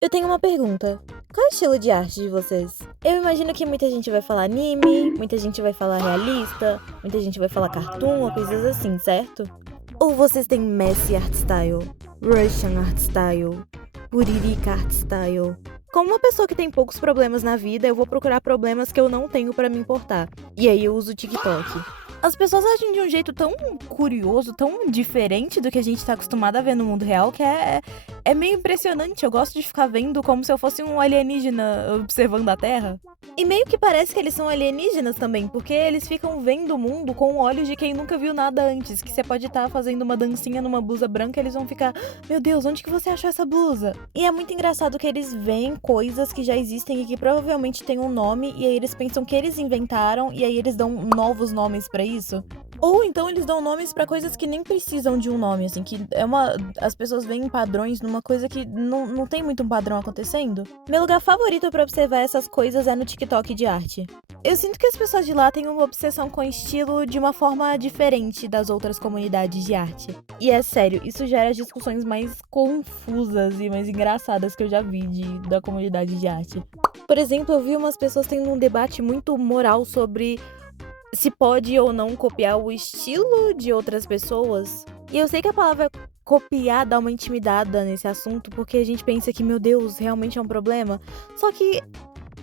Eu tenho uma pergunta. Qual é o estilo de arte de vocês? Eu imagino que muita gente vai falar anime, muita gente vai falar realista, muita gente vai falar cartoon ou coisas assim, certo? Ou vocês têm Messi art style, Russian art style, Buririka art style? Como uma pessoa que tem poucos problemas na vida, eu vou procurar problemas que eu não tenho pra me importar. E aí eu uso o TikTok. As pessoas agem de um jeito tão curioso, tão diferente do que a gente tá acostumado a ver no mundo real, que é meio impressionante. Eu gosto de ficar vendo como se eu fosse um alienígena observando a Terra. E meio que parece que eles são alienígenas também, porque eles ficam vendo o mundo com olhos de quem nunca viu nada antes. Que você pode estar fazendo uma dancinha numa blusa branca, eles vão ficar, meu Deus, onde que você achou essa blusa? E é muito engraçado que eles veem coisas que já existem e que provavelmente têm um nome, e aí eles pensam que eles inventaram, e aí eles dão novos nomes pra isso. Ou então eles dão nomes pra coisas que nem precisam de um nome, assim, que é uma. As pessoas veem padrões numa coisa que não tem muito um padrão acontecendo. Meu lugar favorito pra observar essas coisas é no TikTok de arte. Eu sinto que as pessoas de lá têm uma obsessão com estilo de uma forma diferente das outras comunidades de arte. E é sério, isso gera as discussões mais confusas e mais engraçadas que eu já vi da comunidade de arte. Por exemplo, eu vi umas pessoas tendo um debate muito moral sobre se pode ou não copiar o estilo de outras pessoas. E eu sei que a palavra copiar dá uma intimidada nesse assunto, porque a gente pensa que, meu Deus, realmente é um problema. Só que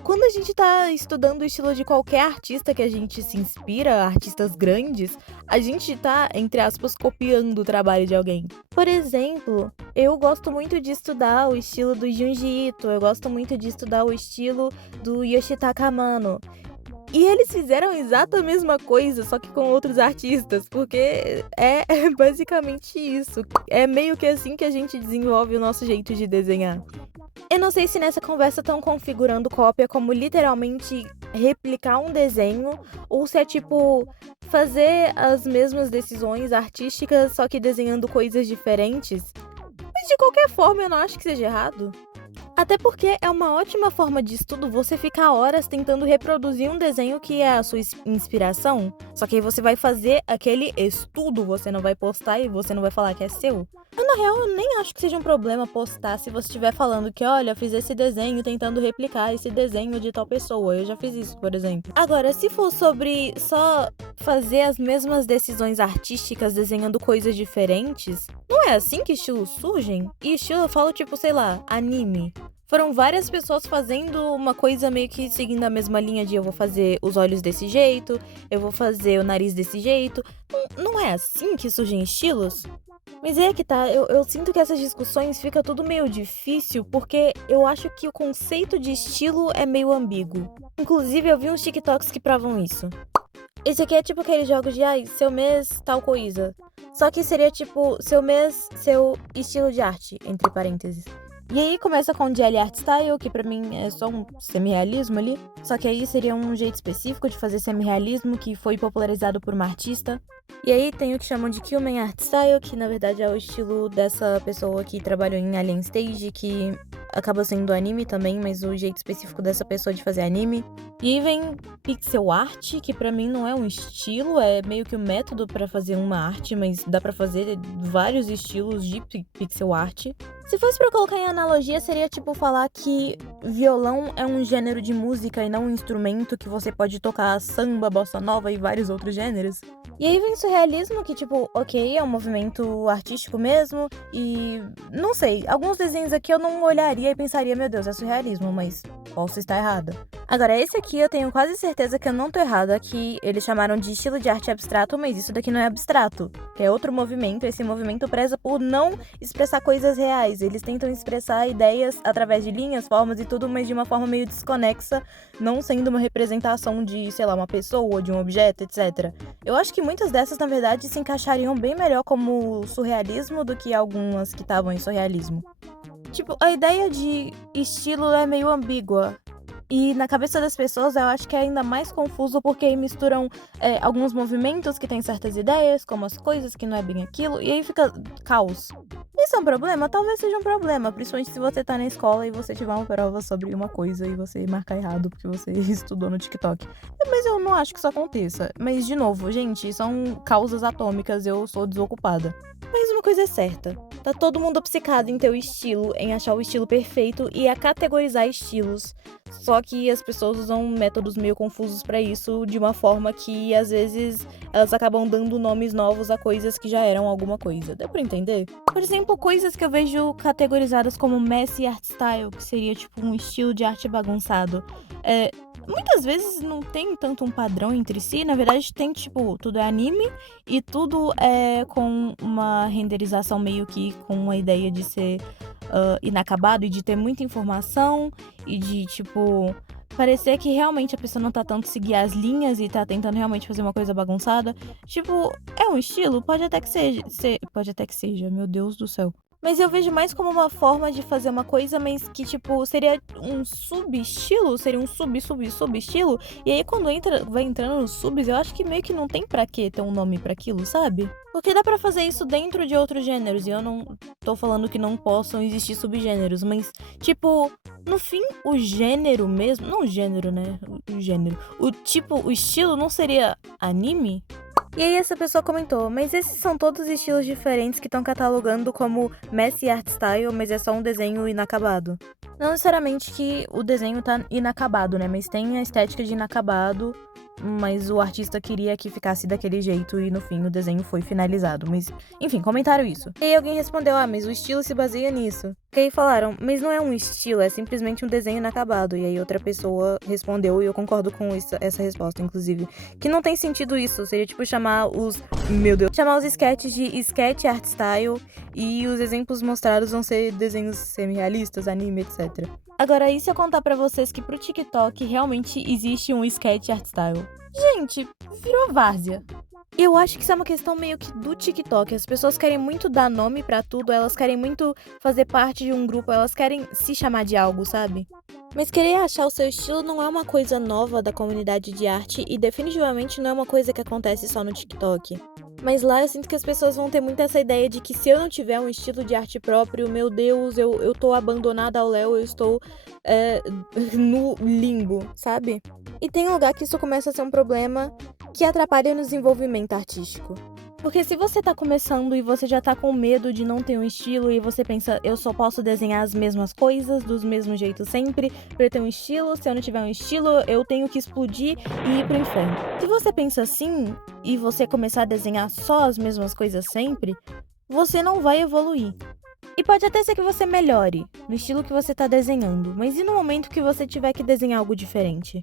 quando a gente tá estudando o estilo de qualquer artista que a gente se inspira, artistas grandes, a gente tá, entre aspas, copiando o trabalho de alguém. Por exemplo, eu gosto muito de estudar o estilo do Junji Ito, eu gosto muito de estudar o estilo do Yoshitaka Amano. E eles fizeram exata a mesma coisa, só que com outros artistas, porque é basicamente isso. É meio que assim que a gente desenvolve o nosso jeito de desenhar. Eu não sei se nessa conversa estão configurando cópia como literalmente replicar um desenho, ou se é tipo fazer as mesmas decisões artísticas, só que desenhando coisas diferentes. Mas de qualquer forma, eu não acho que seja errado. Até porque é uma ótima forma de estudo você ficar horas tentando reproduzir um desenho que é a sua inspiração, só que aí você vai fazer aquele estudo, você não vai postar e você não vai falar que é seu. Na real, eu nem acho que seja um problema postar se você estiver falando que, olha, eu fiz esse desenho tentando replicar esse desenho de tal pessoa. Eu já fiz isso, por exemplo. Agora, se for sobre só fazer as mesmas decisões artísticas desenhando coisas diferentes, não é assim que estilos surgem? E estilo eu falo tipo, sei lá, anime. Foram várias pessoas fazendo uma coisa meio que seguindo a mesma linha de eu vou fazer os olhos desse jeito, eu vou fazer o nariz desse jeito. Não é assim que surgem estilos? Mas é que tá, eu sinto que essas discussões fica tudo meio difícil, porque eu acho que o conceito de estilo é meio ambíguo. Inclusive, eu vi uns TikToks que provam isso. Esse aqui é tipo aqueles jogos de, ai, seu mês, tal coisa. Só que seria tipo, seu mês, seu estilo de arte, entre parênteses. E aí começa com o DL Art Style, que pra mim é só um semi-realismo ali. Só que aí seria um jeito específico de fazer semi-realismo, que foi popularizado por uma artista. E aí tem o que chamam de Killman Art Style, que na verdade é o estilo dessa pessoa que trabalhou em Alien Stage, que acaba sendo anime também, mas o jeito específico dessa pessoa de fazer anime. E aí vem pixel art, que pra mim não é um estilo, é meio que um método pra fazer uma arte, mas dá pra fazer vários estilos de pixel art. Se fosse pra colocar em analogia, seria tipo falar que violão é um gênero de música e não um instrumento que você pode tocar samba, bossa nova e vários outros gêneros. E aí vem surrealismo, que tipo, ok, é um movimento artístico mesmo, e não sei, alguns desenhos aqui eu não olharia e pensaria, meu Deus, é surrealismo, mas posso estar errada. Agora, esse aqui eu tenho quase certeza que eu não tô errada, que eles chamaram de estilo de arte abstrato, mas isso daqui não é abstrato, que é outro movimento. Esse movimento preza por não expressar coisas reais, eles tentam expressar ideias através de linhas, formas e tudo, mas de uma forma meio desconexa, não sendo uma representação de, sei lá, uma pessoa ou de um objeto, etc. Eu acho que muitas dessas, na verdade, se encaixariam bem melhor como surrealismo do que algumas que estavam em surrealismo. Tipo, a ideia de estilo é meio ambígua. E na cabeça das pessoas eu acho que é ainda mais confuso porque aí misturam alguns movimentos que têm certas ideias, como as coisas que não é bem aquilo, e aí fica caos. Isso é um problema? Talvez seja um problema, principalmente se você tá na escola e você tiver uma prova sobre uma coisa e você marcar errado porque você estudou no TikTok. Mas eu não acho que isso aconteça. Mas, de novo, gente, são causas atômicas, eu sou desocupada. Mas uma coisa é certa, tá todo mundo obcecado em ter o estilo, em achar o estilo perfeito e a categorizar estilos. Só que as pessoas usam métodos meio confusos pra isso, de uma forma que às vezes elas acabam dando nomes novos a coisas que já eram alguma coisa. Deu pra entender? Por exemplo, coisas que eu vejo categorizadas como messy art style, que seria tipo um estilo de arte bagunçado. Muitas vezes não tem tanto um padrão entre si, na verdade tem tipo, tudo é anime e tudo é com uma renderização meio que com uma ideia de ser inacabado e de ter muita informação e de, tipo, parecer que realmente a pessoa não tá tanto seguir as linhas e tá tentando realmente fazer uma coisa bagunçada. Tipo, é um estilo? Pode até que seja. Pode até que seja, meu Deus do céu. Mas eu vejo mais como uma forma de fazer uma coisa, mas que, tipo, seria um sub-estilo, seria um sub-estilo. E aí, quando vai entrando nos subs, eu acho que meio que não tem pra que ter um nome pra aquilo, sabe? Porque dá pra fazer isso dentro de outros gêneros, e eu não tô falando que não possam existir subgêneros, mas, tipo, no fim, o gênero mesmo, não o gênero, né? O gênero. O estilo não seria anime? E aí essa pessoa comentou, mas esses são todos estilos diferentes que estão catalogando como messy art style, mas é só um desenho inacabado. Não necessariamente que o desenho tá inacabado, né? Mas tem a estética de inacabado, mas o artista queria que ficasse daquele jeito e no fim o desenho foi finalizado. Mas, enfim, comentaram isso. E aí alguém respondeu, mas o estilo se baseia nisso. E aí falaram, mas não é um estilo, é simplesmente um desenho inacabado. E aí outra pessoa respondeu, e eu concordo com essa resposta, inclusive, que não tem sentido isso. Seria tipo chamar os sketches de sketch art style e os exemplos mostrados vão ser desenhos semi-realistas, anime, etc. Agora, e se eu contar pra vocês que pro TikTok realmente existe um sketch art style? Gente, virou várzea. Eu acho que isso é uma questão meio que do TikTok. As pessoas querem muito dar nome pra tudo, elas querem muito fazer parte de um grupo, elas querem se chamar de algo, sabe? Mas querer achar o seu estilo não é uma coisa nova da comunidade de arte e definitivamente não é uma coisa que acontece só no TikTok. Mas lá eu sinto que as pessoas vão ter muito essa ideia de que se eu não tiver um estilo de arte próprio, meu Deus, eu tô abandonada ao léu, eu estou no limbo, sabe? E tem um lugar que isso começa a ser um problema que atrapalha no desenvolvimento artístico. Porque se você tá começando e você já tá com medo de não ter um estilo e você pensa, eu só posso desenhar as mesmas coisas, dos mesmos jeitos sempre, pra eu ter um estilo, se eu não tiver um estilo, eu tenho que explodir e ir pro inferno. Se você pensa assim, e você começar a desenhar só as mesmas coisas sempre, você não vai evoluir. E pode até ser que você melhore no estilo que você tá desenhando, mas e no momento que você tiver que desenhar algo diferente?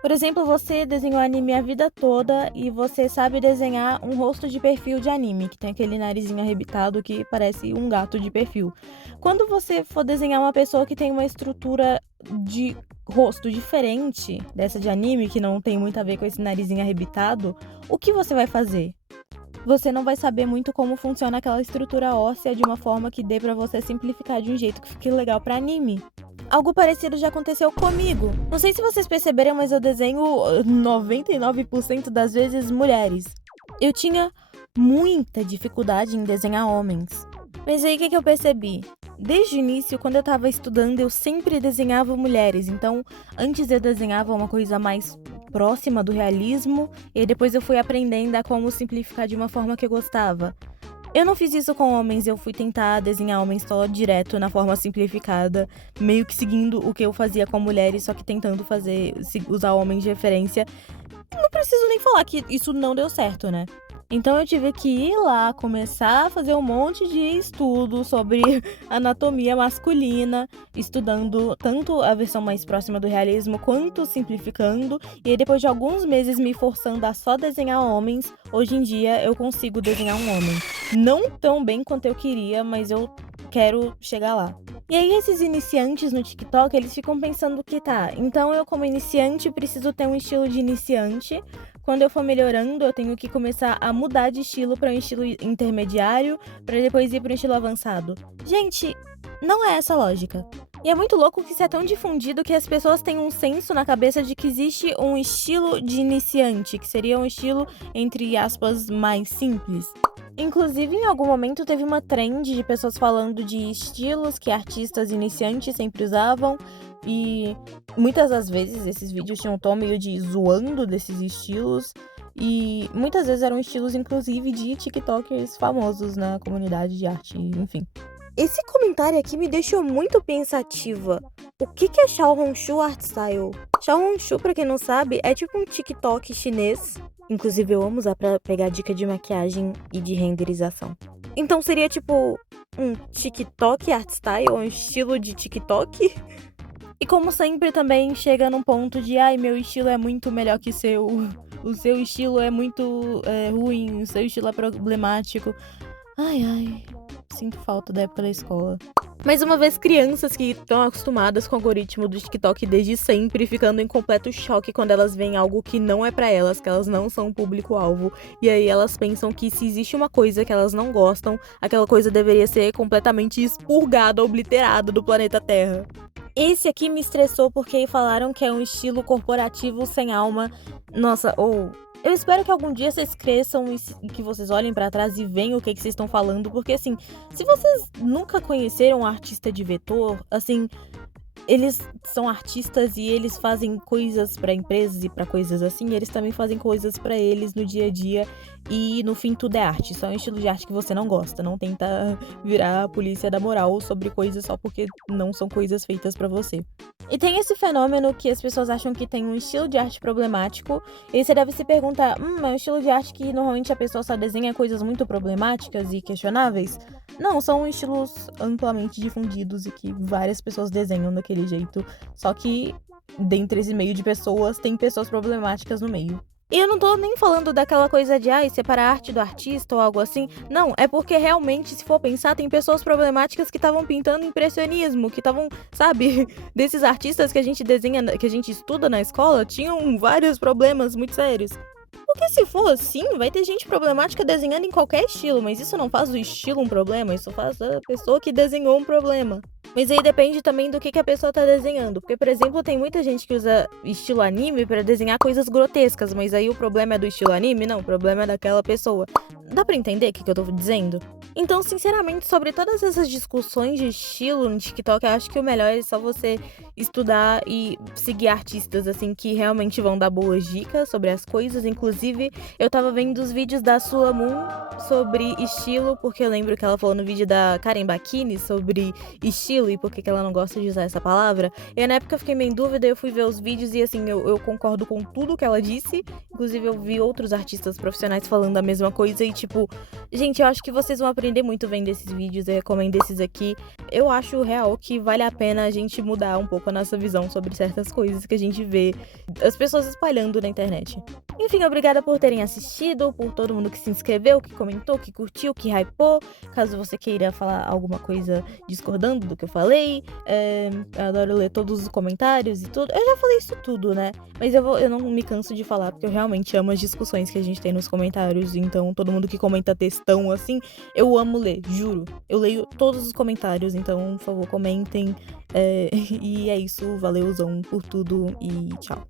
Por exemplo, você desenhou anime a vida toda e você sabe desenhar um rosto de perfil de anime, que tem aquele narizinho arrebitado que parece um gato de perfil. Quando você for desenhar uma pessoa que tem uma estrutura de rosto diferente dessa de anime, que não tem muito a ver com esse narizinho arrebitado, o que você vai fazer? Você não vai saber muito como funciona aquela estrutura óssea de uma forma que dê pra você simplificar de um jeito que fique legal pra anime. Algo parecido já aconteceu comigo. Não sei se vocês perceberam, mas eu desenho 99% das vezes mulheres. Eu tinha muita dificuldade em desenhar homens. Mas aí o que eu percebi? Desde o início, quando eu tava estudando, eu sempre desenhava mulheres. Então, antes eu desenhava uma coisa mais próxima do realismo, e depois eu fui aprendendo a como simplificar de uma forma que eu gostava. Eu não fiz isso com homens, eu fui tentar desenhar homens só direto na forma simplificada, meio que seguindo o que eu fazia com mulheres, só que tentando usar homens de referência. Não preciso nem falar que isso não deu certo, né? Então eu tive que ir lá, começar a fazer um monte de estudo sobre anatomia masculina, estudando tanto a versão mais próxima do realismo quanto simplificando. E aí, depois de alguns meses me forçando a só desenhar homens, hoje em dia eu consigo desenhar um homem. Não tão bem quanto eu queria, mas eu quero chegar lá. E aí esses iniciantes no TikTok, eles ficam pensando que tá, então eu como iniciante preciso ter um estilo de iniciante. Quando eu for melhorando, eu tenho que começar a mudar de estilo para um estilo intermediário, para depois ir para um estilo avançado. Gente, não é essa a lógica. E é muito louco que isso é tão difundido que as pessoas têm um senso na cabeça de que existe um estilo de iniciante, que seria um estilo, entre aspas, mais simples. Inclusive, em algum momento teve uma trend de pessoas falando de estilos que artistas iniciantes sempre usavam, e muitas das vezes esses vídeos tinham um tom meio de zoando desses estilos, E muitas vezes eram estilos, inclusive, de tiktokers famosos na comunidade de arte, enfim. Esse comentário aqui me deixou muito pensativa. O que é Xiaohongshu Art Style? Xiaohongshu, pra quem não sabe, é tipo um TikTok chinês. Inclusive, eu amo usar pra pegar dica de maquiagem e de renderização. Então seria tipo um TikTok Art Style, um estilo de TikTok? E como sempre também chega num ponto de ai, meu estilo é muito melhor que o seu estilo é muito ruim, o seu estilo é problemático. Ai, sinto falta da época da escola. Mais uma vez, crianças que estão acostumadas com o algoritmo do TikTok desde sempre, ficando em completo choque quando elas veem algo que não é pra elas, que elas não são o público-alvo. E aí elas pensam que se existe uma coisa que elas não gostam, aquela coisa deveria ser completamente expurgada, obliterada do planeta Terra. Esse aqui me estressou porque falaram que é um estilo corporativo sem alma. Nossa, eu espero que algum dia vocês cresçam e que vocês olhem pra trás e vejam o que vocês estão falando, porque assim, se vocês nunca conheceram um artista de vetor, assim, eles são artistas e eles fazem coisas pra empresas e pra coisas assim, e eles também fazem coisas pra eles no dia a dia e no fim tudo é arte, só é um estilo de arte que você não gosta, não tenta virar a polícia da moral sobre coisas só porque não são coisas feitas pra você. E tem esse fenômeno que as pessoas acham que tem um estilo de arte problemático, e você deve se perguntar, é um estilo de arte que normalmente a pessoa só desenha coisas muito problemáticas e questionáveis? Não, são estilos amplamente difundidos e que várias pessoas desenham daquele jeito, só que dentre esse meio de pessoas, tem pessoas problemáticas no meio. E eu não tô nem falando daquela coisa de, separar a arte do artista ou algo assim. Não, é porque realmente, se for pensar, tem pessoas problemáticas que estavam pintando impressionismo, que estavam, sabe, desses artistas que a gente desenha, que a gente estuda na escola, tinham vários problemas muito sérios. Porque se for assim, vai ter gente problemática desenhando em qualquer estilo, mas isso não faz do estilo um problema, isso faz da pessoa que desenhou um problema. Mas aí depende também do que a pessoa tá desenhando. Porque, por exemplo, tem muita gente que usa estilo anime pra desenhar coisas grotescas, mas aí o problema é do estilo anime? Não, o problema é daquela pessoa. Dá pra entender o que eu tô dizendo? Então, sinceramente, sobre todas essas discussões de estilo no TikTok, eu acho que o melhor é só você estudar e seguir artistas, assim, que realmente vão dar boas dicas sobre as coisas. Inclusive, eu tava vendo os vídeos da Sula Moon sobre estilo, porque eu lembro que ela falou no vídeo da Karen Bakini sobre estilo e por que ela não gosta de usar essa palavra. E aí, na época eu fiquei meio em dúvida, eu fui ver os vídeos e assim, eu concordo com tudo que ela disse. Inclusive, eu vi outros artistas profissionais falando a mesma coisa e tipo, gente, eu acho que vocês vão aprender muito vendo esses vídeos, eu recomendo esses aqui. Eu acho real que vale a pena a gente mudar um pouco a nossa visão sobre certas coisas que a gente vê as pessoas espalhando na internet. Enfim, obrigada por terem assistido, por todo mundo que se inscreveu, que comentou, que curtiu, que hypou. Caso você queira falar alguma coisa discordando do que eu falei, eu adoro ler todos os comentários e tudo. Eu já falei isso tudo, né? Mas eu não me canso de falar, porque eu realmente amo as discussões que a gente tem nos comentários. Então, todo mundo que comenta textão assim, eu amo ler, juro. Eu leio todos os comentários, então, por favor, comentem. E é isso, valeuzão por tudo e tchau.